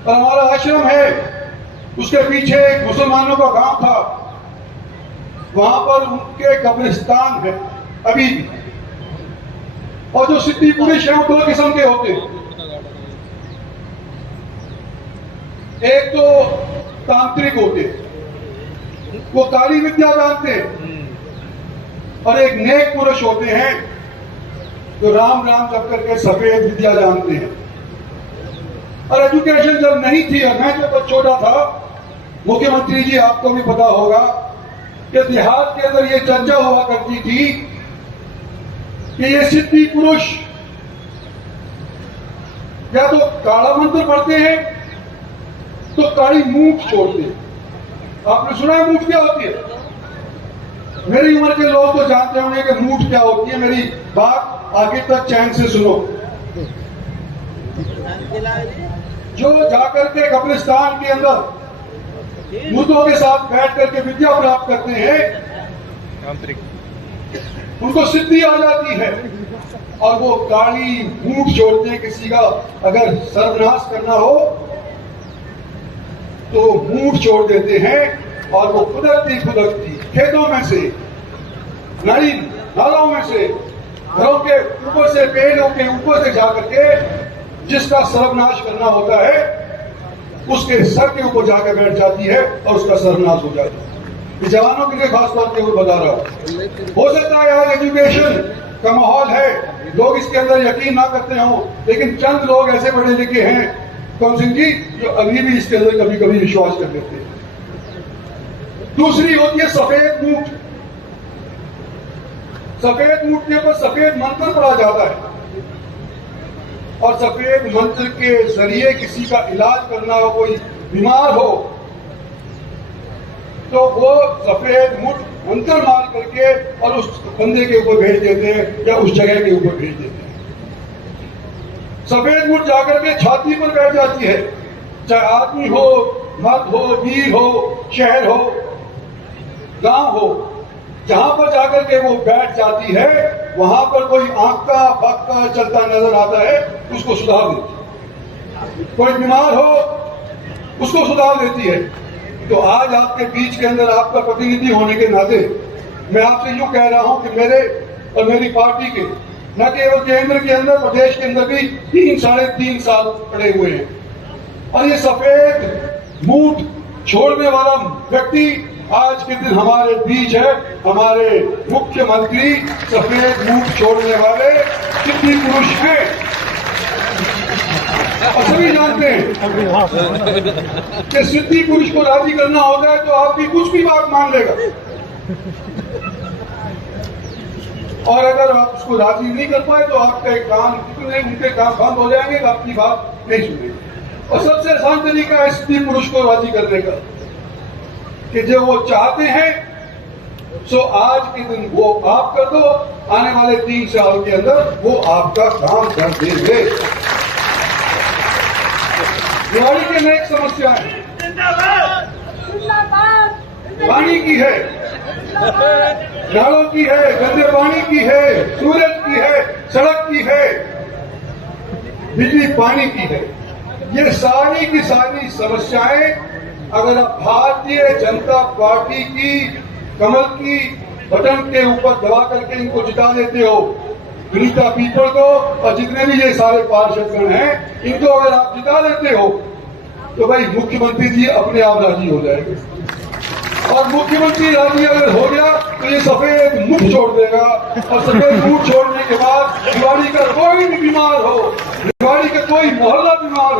और हमारा आश्रम है, उसके पीछे एक मुसलमानों का गांव था, वहां पर उनके कब्रिस्तान है अभी भी। और जो सिद्धि पुरुष है वो दो किस्म के होते हैं, एक तो तांत्रिक होते हैं, वो काली विद्या जानते हैं, और एक नेक पुरुष होते हैं जो राम राम जप करके सफेद विद्या जानते हैं। और एजुकेशन जब नहीं थी, और मैं जब छोटा था, मुख्यमंत्री जी आपको भी पता होगा कि देहात के अंदर ये चर्चा हुआ करती थी कि ये सिद्धि पुरुष या तो काला मंत्र पढ़ते हैं तो काली मूठ छोड़ते हैं। आपने सुना है मूठ क्या होती है? मेरी उम्र के लोग तो जानते होंगे कि मूठ क्या होती है। मेरी बात आगे तक चैन से सुनो। जो जाकर के कब्रिस्तान के अंदर मुर्दों के साथ बैठ करके विद्या प्राप्त करते हैं, उनको सिद्धि आ जाती है और वो काली मूठ छोड़ते हैं। किसी का अगर सर्वनाश करना हो तो मूठ छोड़ देते हैं और वो कुदरती खेतों में से, नदी नालों में से, घरों के ऊपर से, पेड़ों के ऊपर से जाकर के जिसका सर्वनाश करना होता है उसके सर के ऊपर जाकर बैठ जाती है और उसका सर्वनाश हो जाता है। ये जवानों के लिए खासतौर के ऊपर बता रहा हूं। हो सकता है आज एजुकेशन का माहौल है, लोग इसके अंदर यकीन ना करते हो, लेकिन चंद लोग ऐसे पढ़े लिखे हैं कौन सिंह जी जो अभी भी इसके अंदर कभी कभी विश्वास कर लेते हैं। दूसरी होती है सफेद मूठ। सफेद मूठ के ऊपर सफेद मंत्र पढ़ा जाता है और सफेद मंत्र के जरिए किसी का इलाज करना हो, कोई बीमार हो तो वो सफेद मूठ मंत्र मार करके और उस बंदे के ऊपर भेज देते हैं या उस जगह के ऊपर भेज देते हैं। सफेद मूठ जाकर के छाती पर बैठ जाती है, चाहे आदमी हो, मर्द हो, वीर हो, शहर हो, गांव हो, जहां पर जाकर के वो बैठ जाती है वहां पर कोई आंखा बक्का चलता नजर आता है, उसको सुधार देती है। कोई बीमार हो उसको सुधार देती है। तो आज आपके बीच के अंदर आपका प्रतिनिधि होने के नाते मैं आपसे यूं कह रहा हूं कि मेरे और मेरी पार्टी के न केवल केंद्र के अंदर, प्रदेश के अंदर भी 3-3.5 साल पड़े हुए हैं और ये सफेद मूठ छोड़ने वाला व्यक्ति आज के दिन हमारे बीच है। हमारे मुख्यमंत्री सफेद मूठ छोड़ने वाले सिद्धि पुरुष हैं और सभी जानते हैं कि सिद्धि पुरुष को राजी करना होता है तो आपकी कुछ भी बात मान लेगा, और अगर आप उसको राजी नहीं कर पाए तो आपका एक काम, उनके काम बंद हो जाएंगे, आपकी बात नहीं सुनेंगे। और सबसे आसान तरीका है सिद्धि पुरुष को राजी करने का कि जो वो चाहते हैं सो आज के दिन वो आप कर दो, आने वाले 3 साल के अंदर वो आपका काम कर देंगे। दिवाली के में एक समस्या है, पानी की है, नालों की है, गंदे पानी की है, सूरज की है, सड़क की है, बिजली पानी की है। ये सारी की सारी समस्याएं अगर आप भारतीय जनता पार्टी की कमल की बटन के ऊपर दबा करके इनको जिता देते हो, विनीता पीपल को और जितने भी ये सारे पार्षदगण हैं इनको अगर आप जिता देते हो तो भाई मुख्यमंत्री जी अपने आप राजी हो जाएंगे। और मुख्यमंत्री राजी अगर हो गया तो ये सफेद मुख छोड़ देगा, और सफेद मुख छोड़ने के बाद दिवाली का कोई भी बीमार हो, दिवाली का कोई मोहल्ला बीमार हो,